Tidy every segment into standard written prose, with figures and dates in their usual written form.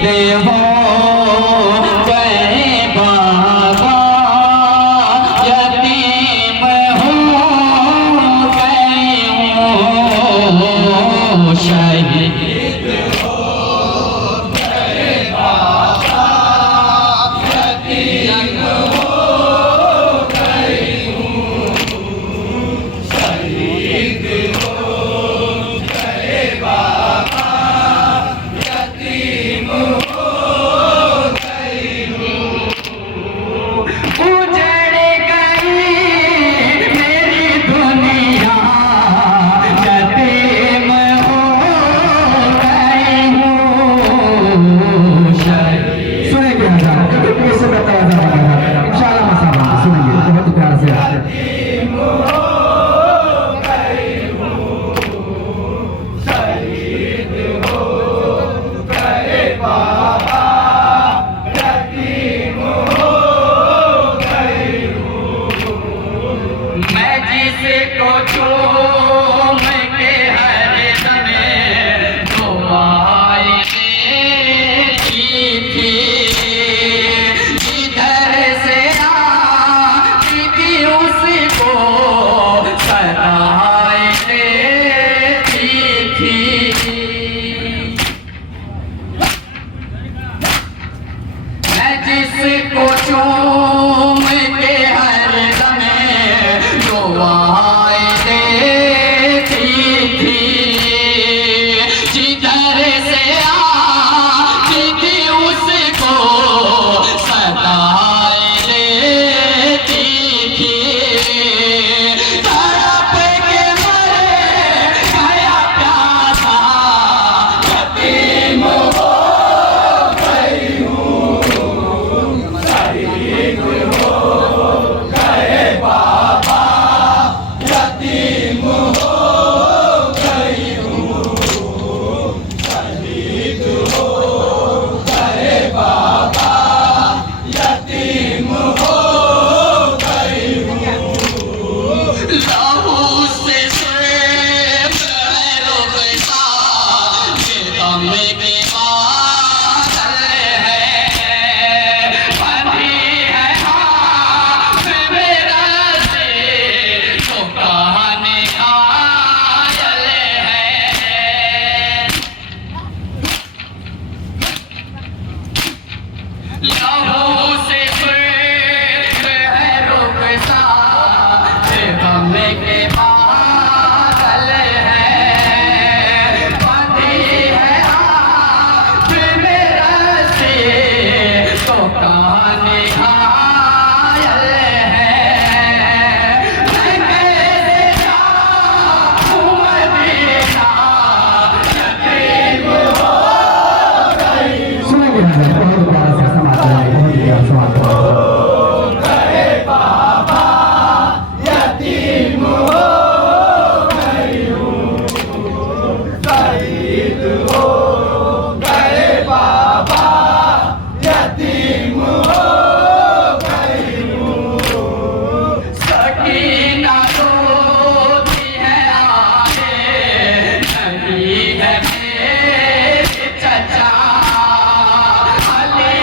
हो गए बाबा, यतीम हो गए हूँ, शहीद हो गए बाबा, यतीम हो गए हूँ, शहीद हो गए बाबा, यतीम हो गई हूँ। उजड़ गई मेरी दुनिया, यतीम हो गई हूँ, शहीद। सुनेंगे कैसे बताया जा रहा है इंशाल्लाह मसाला सुनेंगे बहुत ही प्यार से। यतीम हो गई हूँ, शहीद हो गए बाबा, यतीम हो गई हूँ। मैं जिसको चूम के हर समय दुआएं देती थी, जिधर से आती थी उसको सलाहें देती थी। मैं जिसको चूम के हर समय दुआएं देती थी, जिधर से आती थी उसको सदाएं देती थी। तड़प के मरे गया प्यासा, यतीम हो गई हूँ, शहीद हो गए बाबा, यतीम हो गई हूँ, शहीद हो गए बाबा, यतीम हो गई हूँ। लहू से श्वेत है रुखसा, ये दम के बादल है, बंधी है हाथ में रस्सी, तो कहानी घायल है। लहू से श्वेत है रुखसा, ये दम के बादल है, बंधी है हाथ में रस्सी, तो कहानी घायल है। मैं कैसे जाऊं मदीना, यतीम हो गई हूँ, सुनेंगे बहुत ही प्यार से समाज बहुत ही प्यार से समाज गए बाबा, यतीम हो गई हूँ, शहीद हो गए बाबा, यतीम हो गई हूँ। सकीना रोती है आगे, नहीं है मेरे चचा, अली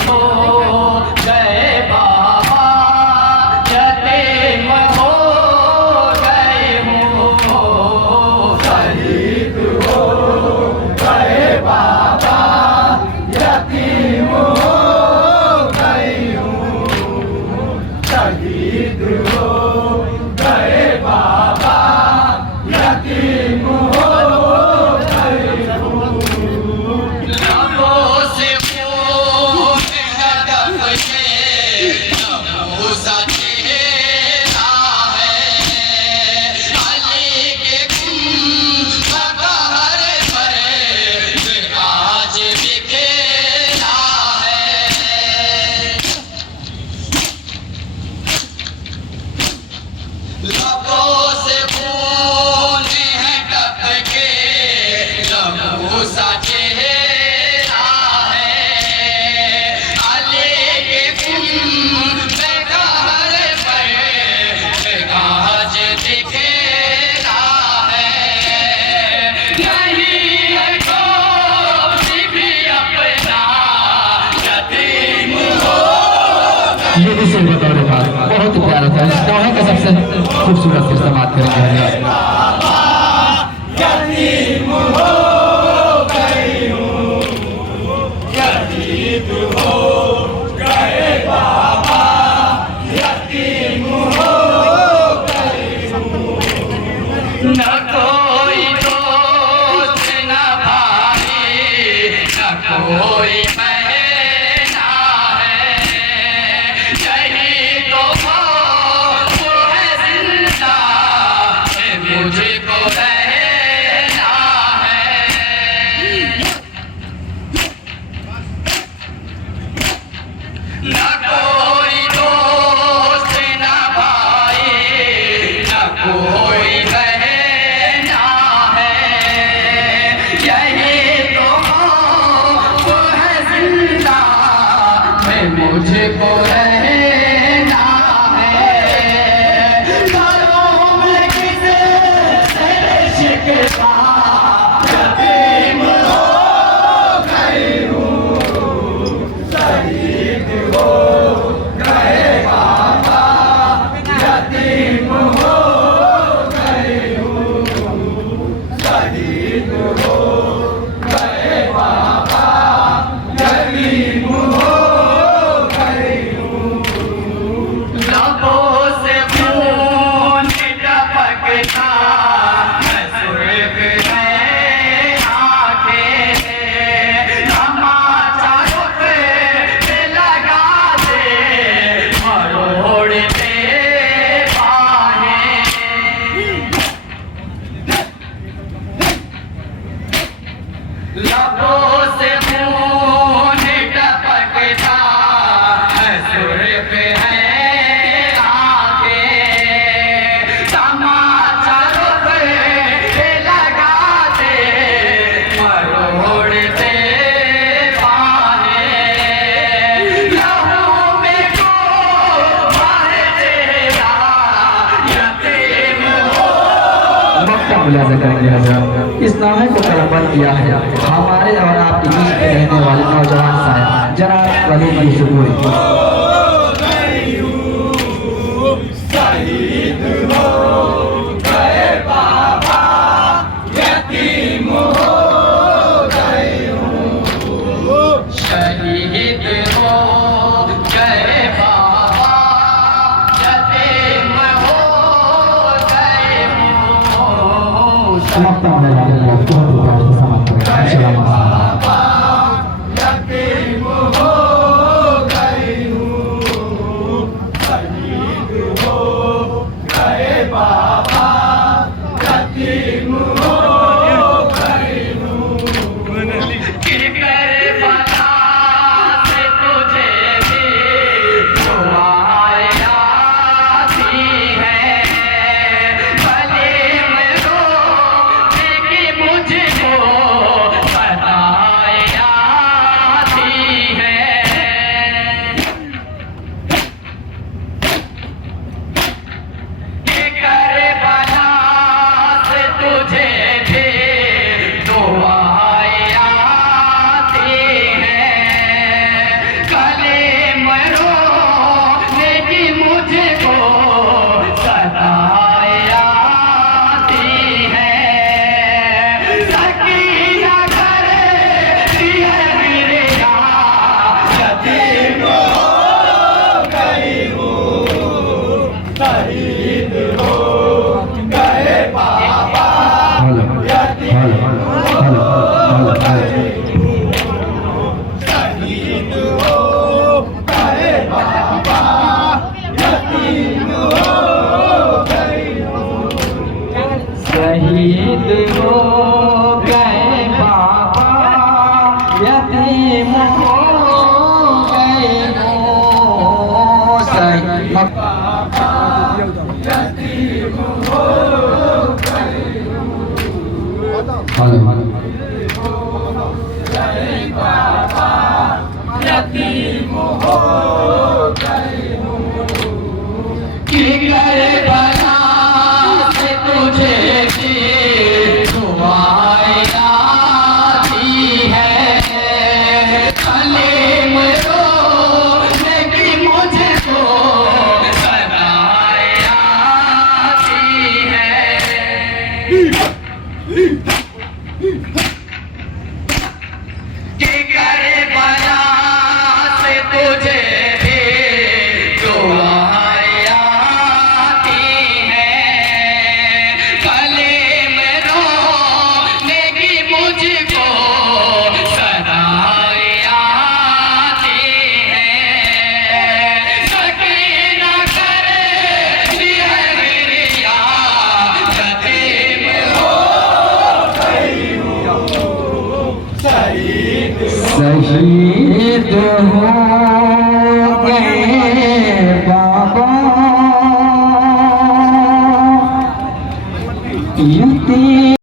हो गए बाबा, यतीम हो गए हूँ। शहीद हो गए बाबा, यतीम हो गई हूँ। शहीद हो गए बाबा, यतीम हो गई हूँ। लबों से खून टपक के लबों सा चेहरा है, अली के गुंबद पर आज बिखेरा है। लबों से खून है टपके, लबों सा चेहरा है, अली के गुंबद पर आज बिखेरा है। यही है कोई भी अपना यतीम हो। ये भी सिर्फ बतौर बात बहुत ही प्यारा था। इस दोहे का सबसे खूबसूरत से इस्तेमाल करेंगे। यतीम हो गई हूँ, यतीम हो गए बाबा, यतीम हो गई हूँ। न कोई दोस्त न भाई, न कोई बहना है, यही तो वो है जिंदा, मुझको रहना है। न कोई दोस्त न भाई, न कोई बहना है, यही तो वो है जिंदा, मुझको रहना है। घरों में किसे शिकवा, यतीम हो गई हूँ। शहीद हो गए बाबा, यतीम हो गई हूँ। शहीद हो गए बाबा, यतीम हो गई हूँ। लबों से खून टपकता है, सुर्ख है आंखें, तमाचा रुख पे लगा दे, मरोड़ दे बाहें। लबों से खून टपकता है, सुर्ख है आंखें, तमाचा रुख पे लगा दे, मरोड़ दे बाहें। लहू में डूबा है चेहरा, यतीम हो। वक्त का मुलाजा करेंगे हजरत। इस नामे को कलमबंद किया है हमारे और आपके बीच में रहने वाले नौजवान साहब जनाब वली मंसूरी। शहीद हो गए बाबा, यतीम हो गई हूँ। शहीद हो गए बाबा, यतीम हो गए हूँ। समाप्त होने वाले लोग बहुत प्यार से समाप्त करें। इंशाअल्लाह। यतीम हो गई हूँ। शहीद हो गए बाबा, यतीम हो गई हूँ। करबला से तुझे भी दुआएं आती हैं, भले में रोज़ की मुझे करबला से तुझे भी दुआएं आती है, कलीम रोने की मुझको सदाएं आती है। कि करबला से तुझे भी दुआएं आती हैं, कलीम रोने की मुझको सदाएं आती हैं। सकीना करे है मेरिया यतीम हो गई हूँ, शहीद शहीद हो गए बाबा, यतीम